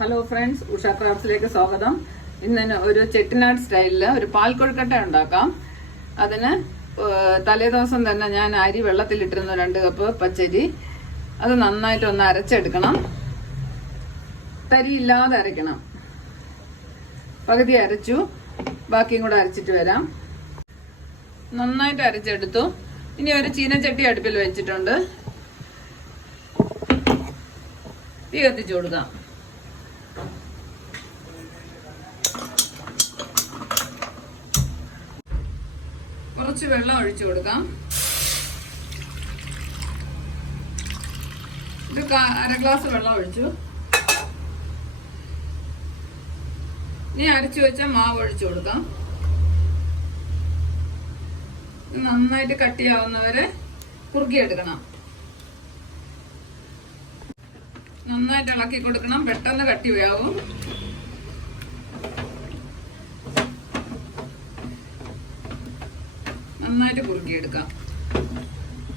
Hello friends Usha ക്രാഫ്റ്റ്സിലേക്ക് സ്വാഗതം. ഇന്ന് ഒരു ചെട്ടിനാട് സ്റ്റൈലിൽ ഒരു പാൽ കൊഴുക്കട്ട ഉണ്ടാക്കാം. അതിന് തലേദിവസം തന്നെ ഞാൻ അരി വെള്ളത്തിലിട്ടിരുന്നു രണ്ട് കപ്പ് പച്ചരി. അത് നന്നായിട്ട് ഒന്ന് അരച്ചെടുക്കണം. തരി ഇല്ലാതെ അരയ്ക്കണം. പകുതി അരച്ചു. ബാക്കിയും കൂടെ അരച്ചിട്ട് വരാം. നന്നായിട്ട് അരച്ചെടുത്തു. ഇനി ഒരു ചീനച്ചട്ടി അടുപ്പിൽ വെച്ചിട്ടുണ്ട്. തീ കത്തിച്ചു കൊടുക്കാം. കുറച്ച് വെള്ളം ഒഴിച്ചു കൊടുക്കാം. ഇത് അര ഗ്ലാസ് വെള്ളം ഒഴിച്ചു. ഇനി അരച്ചു വെച്ച മാവ് ഒഴിച്ചു കൊടുക്കാം. നന്നായിട്ട് കട്ടിയാവുന്നവരെ കുറുക്കിയെടുക്കണം നന്നായിട്ട് ഇളക്കി കൊടുക്കണം. പെട്ടെന്ന് കട്ടിയാവും നന്നായിട്ട് കുറുക്കിയെടുക്കാം.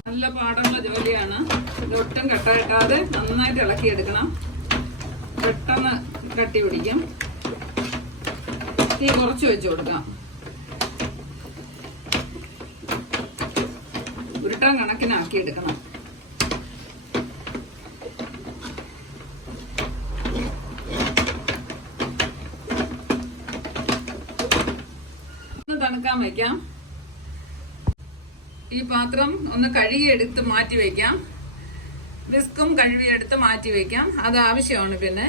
നല്ല പാടുള്ള ജോലിയാണ്. ഒട്ടും കട്ടായിട്ടാതെ നന്നായിട്ട് ഇളക്കിയെടുക്കണം. പെട്ടെന്ന് കട്ടി പിടിക്കും. തീ കുറച്ച് വെച്ച് കൊടുക്കാം. ഉരുട്ടാൻ കണക്കിനാക്കി എടുക്കണം തണുക്കാൻ വയ്ക്കാം ഈ പാത്രം ഒന്ന് കഴുകിയെടുത്ത് മാറ്റി വെക്കാം. വിസ്കും കഴുകിയെടുത്ത് മാറ്റി വെക്കാം. അത് ആവശ്യമാണ് പിന്നെ.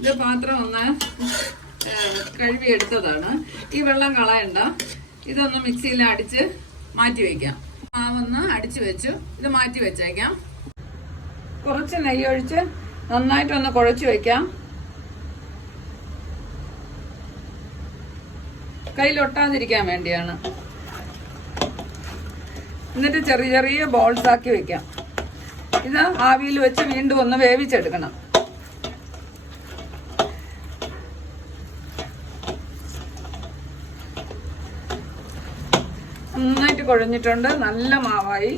ഇത് പാത്രം ഒന്ന് കഴുകിയെടുത്തതാണ്. ഈ വെള്ളം കളയണ്ട. ഇതൊന്ന് മിക്സിയിൽ അടിച്ച് മാറ്റി വെക്കാം. മാവൊന്ന് അടിച്ചു വെച്ചു. ഇത് മാറ്റി വെച്ചേക്കാം. കുറച്ച് നെയ്യൊഴിച്ച് നന്നായിട്ടൊന്ന് കുഴച്ച് വെക്കാം. കയ്യിലൊട്ടാതിരിക്കാൻ വേണ്ടിയാണ്. എന്നിട്ട് ചെറിയ ചെറിയ ബോൾസ് ആക്കി വെക്കാം. ഇത് ആവിയിൽ വെച്ച് വീണ്ടും ഒന്ന് വേവിച്ചെടുക്കണം. നന്നായിട്ട് കുഴഞ്ഞിട്ടുണ്ട്. നല്ല മാവായി.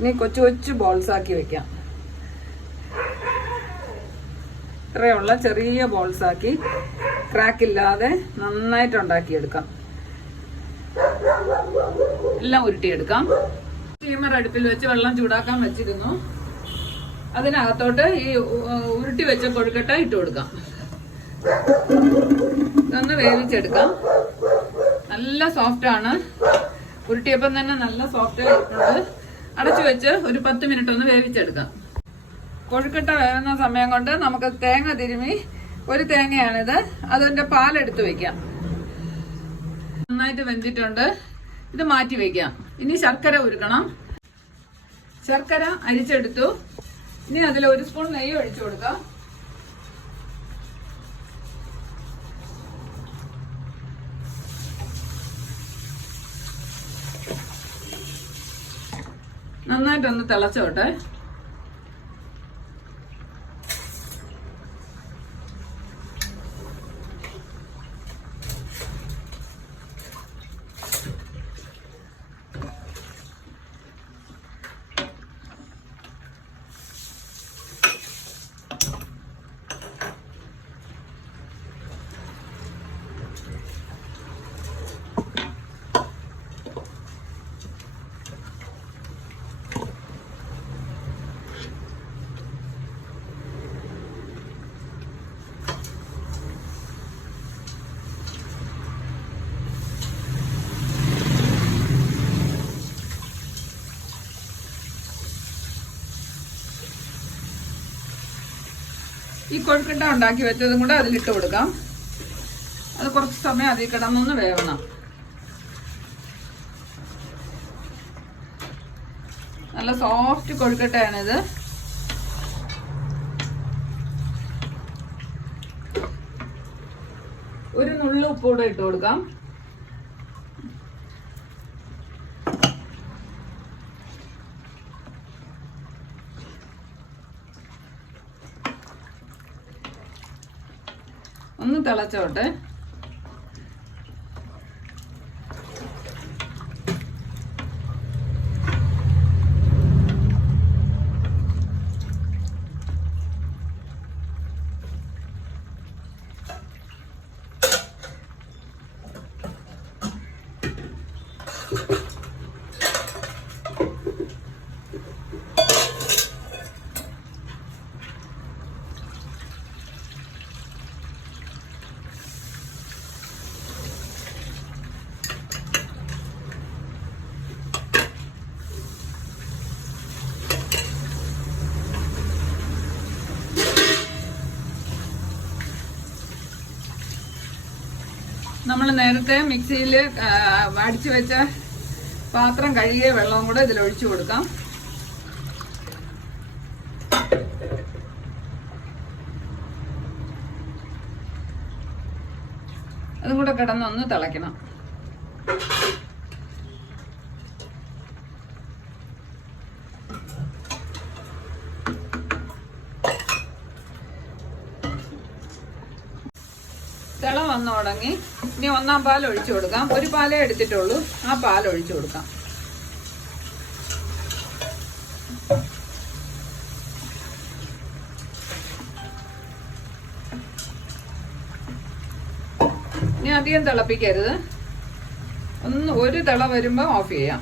ഇനി കൊച്ചു കൊച്ചു ബോൾസ് ആക്കി വെക്കാം. ഇത്രയുള്ള ചെറിയ ബോൾസ് ആക്കി ക്രാക്ക് ഇല്ലാതെ നന്നായിട്ട് ഉണ്ടാക്കിയെടുക്കാം. എല്ലാം ഉരുട്ടിയെടുക്കാം. സ്റ്റീമർ അടുപ്പിൽ വെച്ച് വെള്ളം ചൂടാക്കാൻ വെച്ചിരുന്നു. അതിനകത്തോട്ട് ഈ ഉരുട്ടി വെച്ച കൊഴുക്കട്ട ഇട്ട് കൊടുക്കാം. ഇതൊന്ന് വേവിച്ചെടുക്കാം. നല്ല സോഫ്റ്റ് ആണ്. ഉരുട്ടിയപ്പം തന്നെ നല്ല സോഫ്റ്റ് ആയിട്ടുണ്ട്. അടച്ചു വെച്ച് ഒരു പത്ത് മിനിറ്റ് ഒന്ന് വേവിച്ചെടുക്കാം. കൊഴുക്കട്ട വേവുന്ന സമയം കൊണ്ട് നമുക്ക് തേങ്ങ തിരുമി ഒരു തേങ്ങയാണിത്. അതിന്റെ പാലെടുത്ത് വെക്കാം. നന്നായിട്ട് വെന്തിട്ടുണ്ട്. ഇത് മാറ്റി വെക്കാം. ഇനി ശർക്കര ഉരുക്കണം. ശർക്കര അരിച്ചെടുത്തു. ഇനി അതിൽ ഒരു സ്പൂൺ നെയ്യ് ഒഴിച്ചു കൊടുക്കാം. നന്നായിട്ടൊന്ന് തിളച്ചോട്ടെ. ഈ കൊഴുക്കട്ട ഉണ്ടാക്കി വെച്ചതും കൂടെ അതിലിട്ട് കൊടുക്കാം. അത് കുറച്ച് സമയം അതിൽ കിടന്നൊന്ന് വേവണം. നല്ല സോഫ്റ്റ് കൊഴുക്കട്ടയാണിത്. ഒരു നുള്ളു ഉപ്പ് കൂടെ ഇട്ട് കൊടുക്കാം. ഒന്ന് തിളച്ചോട്ടെ. നമ്മൾ നേരത്തെ മിക്സിയിൽ അടിച്ചു വെച്ച പാത്രം കഴുകിയ വെള്ളവും കൂടെ ഇതിൽ ഒഴിച്ചു കൊടുക്കാം. അതും കൂടെ കിടന്നൊന്ന് തിളയ്ക്കണം തിള വന്നു തുടങ്ങി ഇനി ഒന്നാം പാൽ ഒഴിച്ചു കൊടുക്കാം. ഒരു പാലേ എടുത്തിട്ടുള്ളൂ. ആ പാൽ ഒഴിച്ചു കൊടുക്കാം. ഇനി അധികം തിളപ്പിക്കരുത്. ഒന്ന് ഒരു തിള വരുമ്പോൾ ഓഫ് ചെയ്യാം.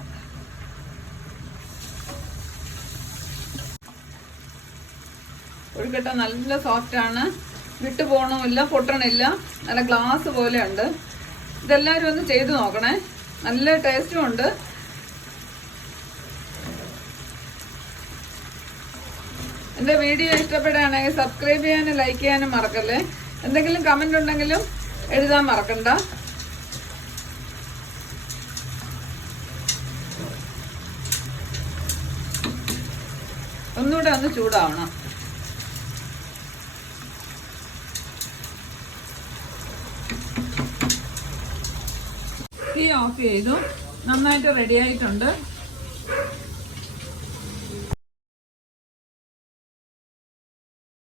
ഒഴുക്കട്ട നല്ല സോഫ്റ്റ് ആണ്. വിട്ടു പോകണമില്ല പൊട്ടണില്ല നല്ല ഗ്ലാസ് പോലെയുണ്ട്. ഇതെല്ലാവരും ഒന്ന് ചെയ്തു നോക്കണേ. നല്ല ടേസ്റ്റും ഉണ്ട്. എന്റെ വീഡിയോ ഇഷ്ടപ്പെടുകയാണെങ്കിൽ സബ്സ്ക്രൈബ് ചെയ്യാനും ലൈക്ക് ചെയ്യാനും മറക്കല്ലേ? എന്തെങ്കിലും കമന്റ് ഉണ്ടെങ്കിലും എഴുതാൻ മറക്കണ്ട. ഒന്നുകൂടെ ഒന്ന് ചൂടാവണം. ഓഫ് ചെയ്തു. നന്നായിട്ട് റെഡി ആയിട്ടുണ്ട്.